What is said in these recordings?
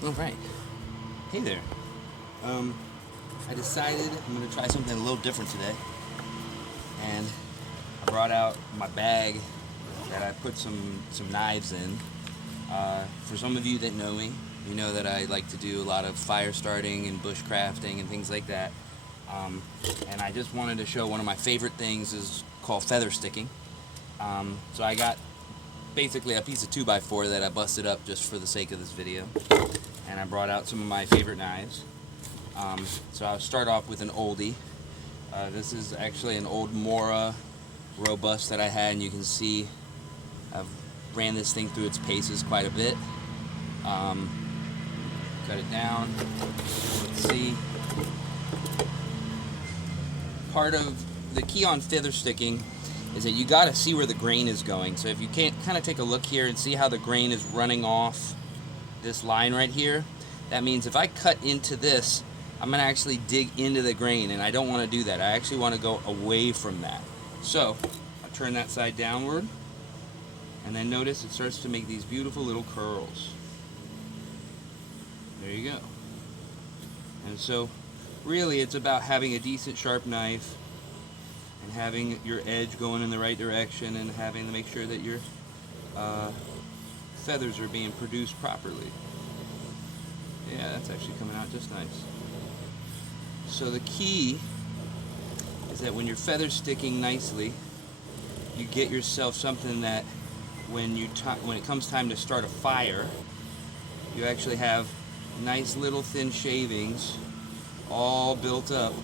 All right. Hey there. I decided I'm going to try something a little different today. And I brought out my bag that I put some knives in. For some of you that know me, you know that I like to do a lot of fire starting and bushcrafting and things like that. And I just wanted to show one of my favorite things is called feathersticking. So I got basically a piece of 2x4 that I busted up just for the sake of this video. And I brought out some of my favorite knives. So I'll start off with an oldie. This is actually an old Mora Robust that I had, and you can see I've ran this thing through its paces quite a bit. Cut it down. Let's see. Part of the key on feather sticking is that you got to see where the grain is going. So if you can't kind of take a look here and see how the grain is running off this line right here, that means if I cut into this, I'm going to actually dig into the grain, and I don't want to do that. I actually want to go away from that. So I turn that side downward, and then notice it starts to make these beautiful little curls. There you go. And so really it's about having a decent sharp knife and having your edge going in the right direction and having to make sure that your feathers are being produced properly. Yeah, that's actually coming out just nice. So the key is that when you're feather sticking nicely, you get yourself something that when it comes time to start a fire, you actually have nice little thin shavings all built up,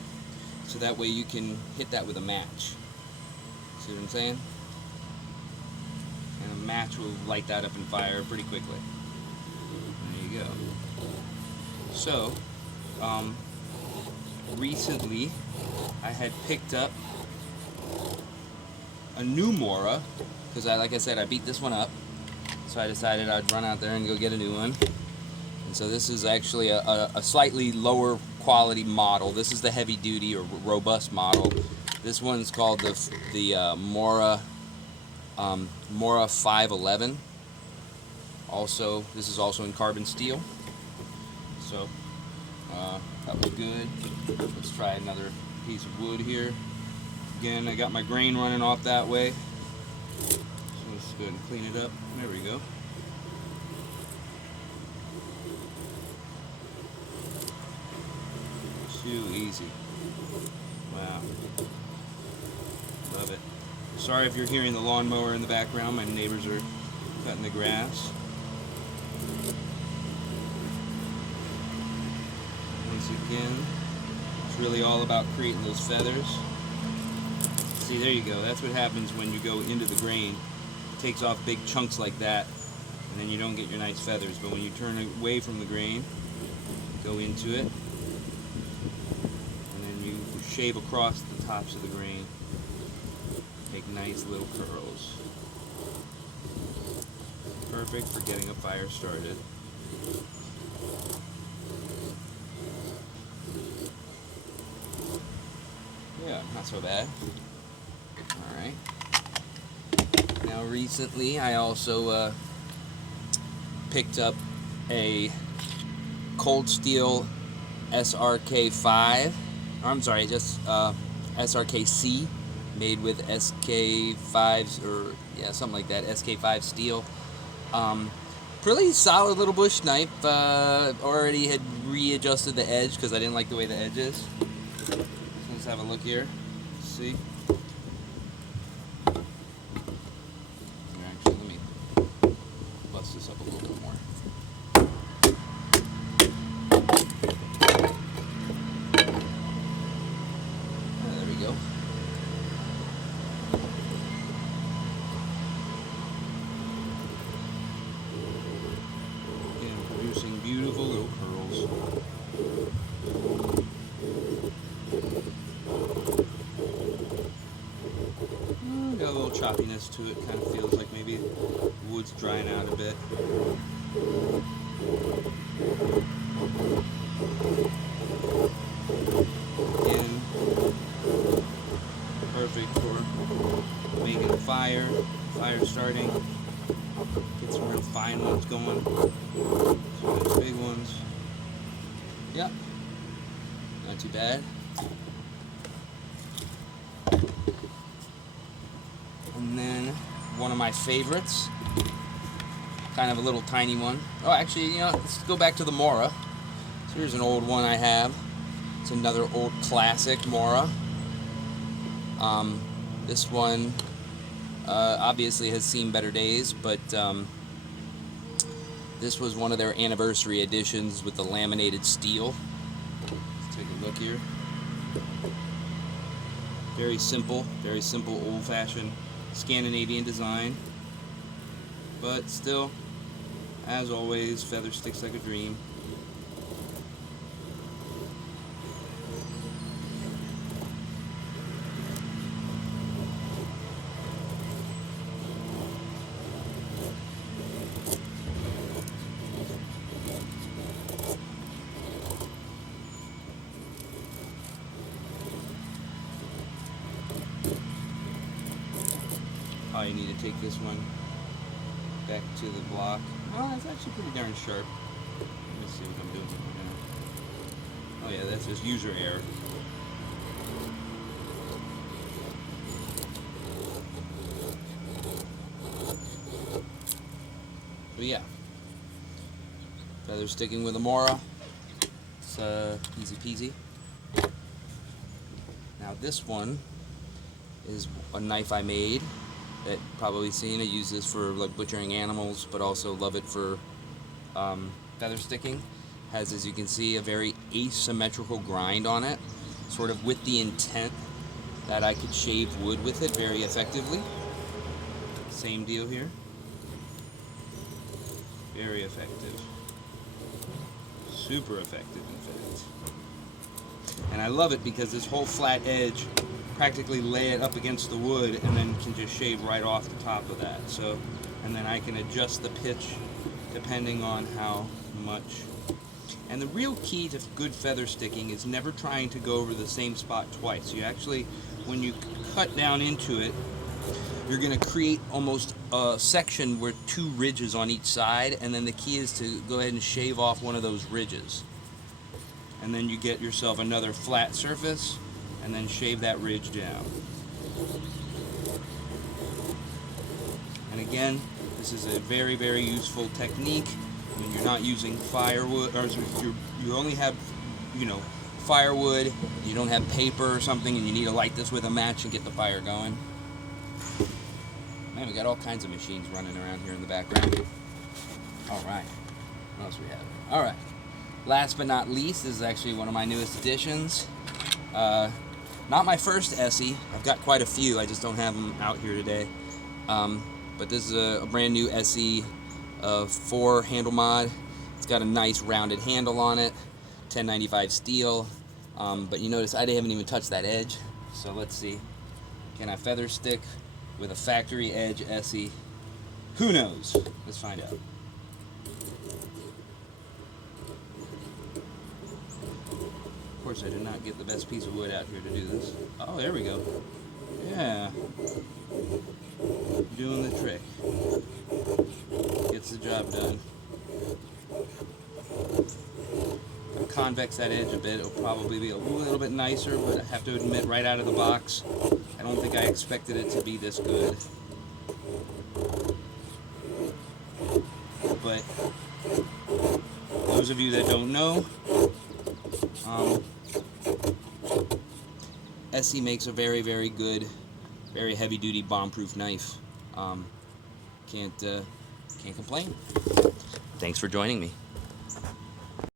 so that way you can hit that with a match. See what I'm saying? And a match will light that up in fire pretty quickly. There you go. So, recently I had picked up a new Mora, because like I said, I beat this one up. So I decided I'd run out there and go get a new one. And so this is actually a slightly lower quality model. This is the heavy duty or robust model. This one's called the Mora 511. Also, this is also in carbon steel. So that was good. Let's try another piece of wood here. Again, I got my grain running off that way. So let's go ahead and clean it up. There we go. Too easy. Wow. Love it. Sorry if you're hearing the lawnmower in the background. My neighbors are cutting the grass. Once again, it's really all about creating those feathers. See, there you go. That's what happens when you go into the grain. It takes off big chunks like that, and then you don't get your nice feathers. But when you turn away from the grain, go into it, shave across the tops of the grain, make nice little curls. Perfect for getting a fire started. Yeah, not so bad. Alright. Now recently I also picked up a cold steel SRK5. I'm sorry, just SRKC, made with SK5s, or yeah, something like that, SK5 steel. Pretty solid little bush knife. Already had readjusted the edge because I didn't like the way the edge is. So let's have a look here. See? Actually, let me bust this up a little bit more. Producing beautiful little curls. Got a little choppiness to it. Kind of feels like maybe the wood's drying out a bit. Again, perfect for making a fire starting. Get some real fine ones going. So big ones. Yep. Not too bad. And then one of my favorites, kind of a little tiny one. Oh, actually, you know, let's go back to the Mora. So here's an old one I have. It's another old classic Mora. This one obviously has seen better days, but this was one of their anniversary editions with the laminated steel. Let's take a look here. Very simple old-fashioned Scandinavian design, but still, as always, feather sticks like a dream. You need to take this one back to the block. Oh, that's actually pretty darn sharp. Let me see what I'm doing now. Oh yeah, that's just user error. So yeah, feather sticking with a Mora. It's easy peasy. Now this one is a knife I made that probably seen. I use this for like butchering animals, but also love it for feather sticking. Has, as you can see, a very asymmetrical grind on it, sort of with the intent that I could shave wood with it very effectively. Same deal here. Very effective. Super effective, in fact. And I love it because this whole flat edge, practically lay it up against the wood and then can just shave right off the top of that. So, and then I can adjust the pitch depending on how much. And the real key to good feather sticking is never trying to go over the same spot twice. You actually, when you cut down into it, you're going to create almost a section where two ridges on each side, and then the key is to go ahead and shave off one of those ridges. And then you get yourself another flat surface, and then shave that ridge down. And again, this is a very, very useful technique when you're not using firewood, or if you only have, you know, firewood, you don't have paper or something, and you need to light this with a match and get the fire going. Man, we got all kinds of machines running around here in the background. All right, what else we have? All right, last but not least, this is actually one of my newest additions. Not my first Essie. I've got quite a few. I just don't have them out here today. But this is a brand new Essie 4 handle mod. It's got a nice rounded handle on it, 1095 steel. But you notice I haven't even touched that edge. So let's see. Can I feather stick with a factory edge Essie? Who knows? Let's find out. Of course, I did not get the best piece of wood out here to do this. Oh, there we go. Yeah. Doing the trick. Gets the job done. I'll convex that edge a bit. It'll probably be a little bit nicer, but I have to admit, right out of the box, I don't think I expected it to be this good. But those of you that don't know, Essie makes a very, very good, very heavy-duty bomb-proof knife. Can't complain. Thanks for joining me.